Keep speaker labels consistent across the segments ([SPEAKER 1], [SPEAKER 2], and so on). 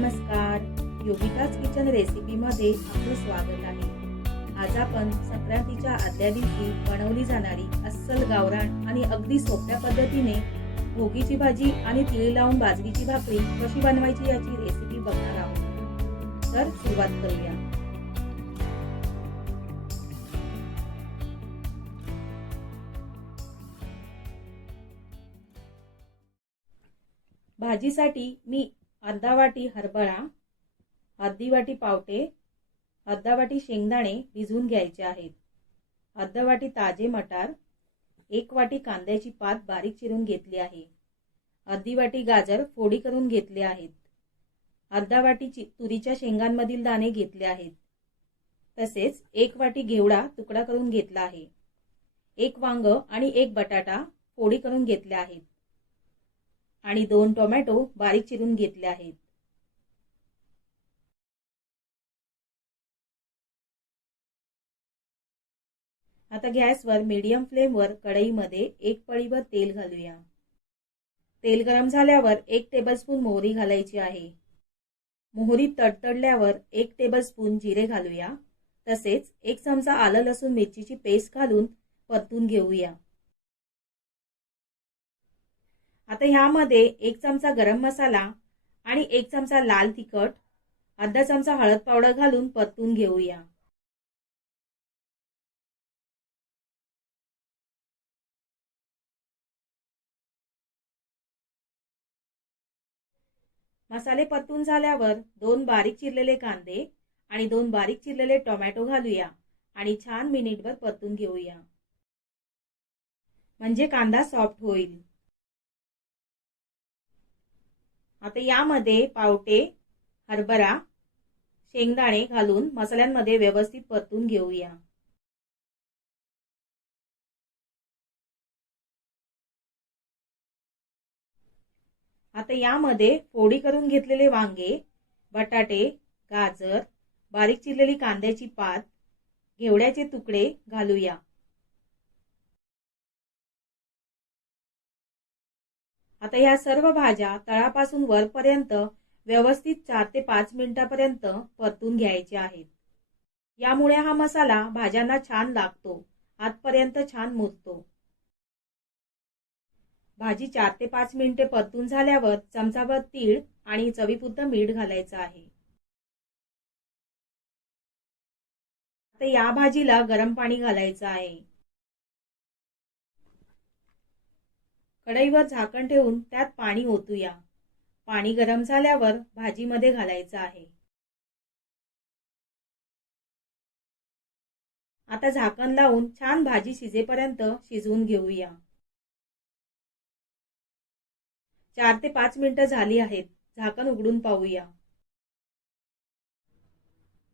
[SPEAKER 1] नमस्कार. योगिताज किचन रेसिपीमध्ये आपलं स्वागत आहे. आज आपण संक्रांतीच्या आदल्या दिवशी बनवली जाणारी अस्सल गावरान आणि अगदी सोप्या पद्धतीने भोगीची भाजी आणि तिळ लावून बाजरीची भाकरी कशी बनवायची याची रेसिपी बघणार आहोत. तर सुरुवात करूया. भाजीसाठी मी अर्धा वाटी हरभरा अर्धी वाटी पावटे अर्धा वाटी शेंगदाणे भिजवून घ्यायचे आहेत. अर्धा वाटी ताजे मटार एक वाटी कांद्याची पात बारीक चिरून घेतली आहे. अर्धी वाटी गाजर फोडी करून घेतले आहेत. अर्धा वाटी तुरीच्या शेंगांमधील दाणे घेतले आहेत. तसेच एक वाटी घेवडा तुकडा करून घेतला आहे. एक वांग आणि एक बटाटा फोडी करून घेतल्या आहेत. आणि दोन टोमॅटो बारीक चिरून घेतले आहेत. आता गॅसवर मीडियम फ्लेमवर कढईमध्ये एक पळीवर तेल घालूया. तेल गरम झाल्यावर एक टेबलस्पून मोहरी घालायची आहे. मोहरी तडतडल्यावर एक टेबलस्पून जिरे घालूया. तसेच एक चमचा आलं लसूण मिरचीची पेस्ट घालून परतून घेऊया. आता ह्यामध्ये एक चमचा गरम मसाला आणि एक चमचा लाल तिखट अर्धा चमचा हळद पावडर घालून परतून घेऊया. मसाले परतून झाल्यावर दोन बारीक चिरलेले कांदे आणि दोन बारीक चिरलेले टोमॅटो घालूया आणि छान मिनिटभर परतून घेऊया. म्हणजे कांदा सॉफ्ट होईल. आता यामध्ये पावटे हरभरा शेंगदाणे घालून मसाल्यांमध्ये व्यवस्थित परतून घेऊया. आता यामध्ये फोडी करून घेतलेले वांगे बटाटे गाजर बारीक चिरलेली कांद्याची पात घेवड्याचे तुकडे घालूया. आता ह्या सर्व भाज्या तळापासून वरपर्यंत व्यवस्थित चार ते पाच मिनिटापर्यंत परतून घ्यायचे आहेत. यामुळे हा मसाला भाज्यांना छान लागतो आतपर्यंत छान मुरतो. भाजी चार ते पाच मिनिटे परतून झाल्यावर चमचाभर तीळ आणि चवीपुरतं मीठ घालायचं आहे. आता या भाजीला गरम पाणी घालायचं आहे. कढईवर झाकण ठेवून त्यात पाणी ओतूया. पाणी गरम झाल्यावर भाजीमध्ये घालायचं आहे. आता झाकण लावून छान भाजी शिजेपर्यंत शिजवून घेऊया. चार ते पाच मिनिटं झाली आहेत. झाकण उघडून पाहूया.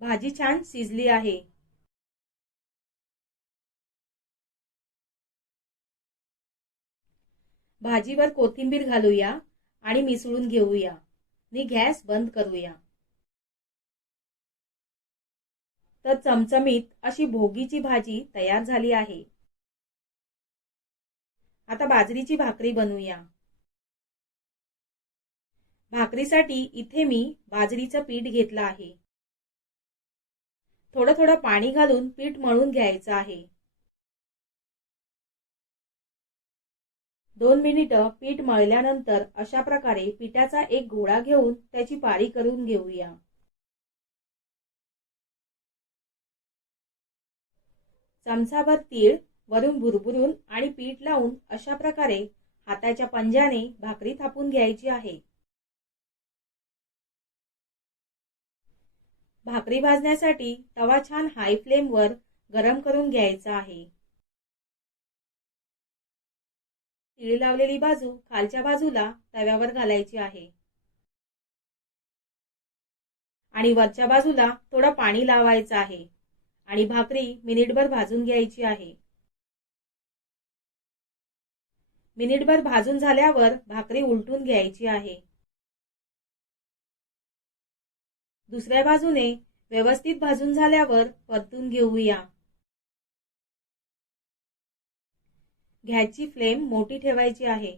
[SPEAKER 1] भाजी छान शिजली आहे. भाजीवर कोथिंबीर घालूया आणि मिसळून घेऊया. आणि गॅस बंद करूया. तर चमचमीत अशी भोगीची भाजी तयार झाली आहे. आता बाजरीची भाकरी बनवूया. भाकरीसाठी इथे मी बाजरीचं पीठ घेतलं आहे. थोडं थोडं पाणी घालून पीठ मळून घ्यायचं आहे. दोन मिनिटं पीठ मळल्यानंतर अशा प्रकारे पिठाचा एक गोळा घेऊन त्याची पारी करून घेऊया. चमचाभर तीळ वरून भुरभुरून आणि पीठ लावून अशा प्रकारे हाताच्या पंजाने भाकरी थापून घ्यायची आहे. भाकरी भाजण्यासाठी तवा छान हाय फ्लेमवर गरम करून घ्यायचा आहे. तिळी लावलेली बाजू खालच्या बाजूला तव्यावर घालायची आहे. आणि वरच्या बाजूला थोडं पाणी लावायचं आहे. आणि भाकरी मिनिटभर भाजून घ्यायची आहे. मिनिटभर भाजून झाल्यावर भाकरी उलटून घ्यायची आहे. दुसऱ्या बाजूने व्यवस्थित भाजून झाल्यावर परतून घेऊया. घ्यायची फ्लेम मोठी ठेवायची आहे.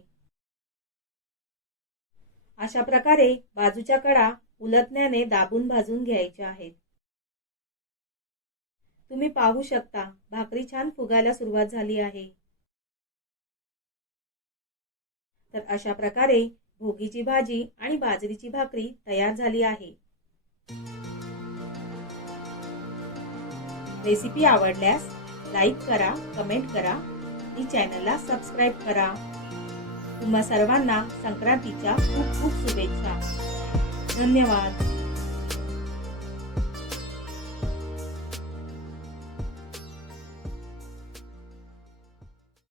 [SPEAKER 1] अशा प्रकारे बाजूच्या कडा उलटण्याने दाबून भाजून घ्यायच्या आहेत. तुम्ही पाहू शकता भाकरी छान फुगायला सुरुवात झाली आहे. तर अशा प्रकारे भोगीची भाजी आणि बाजरीची भाकरी तयार झाली आहे. रेसिपी आवडल्यास लाईक करा कमेंट करा मराठी चॅनलला सबस्क्राईब करा. तुम्हा सर्वांना संक्रांतीच्या खूप खूप शुभेच्छा. धन्यवाद.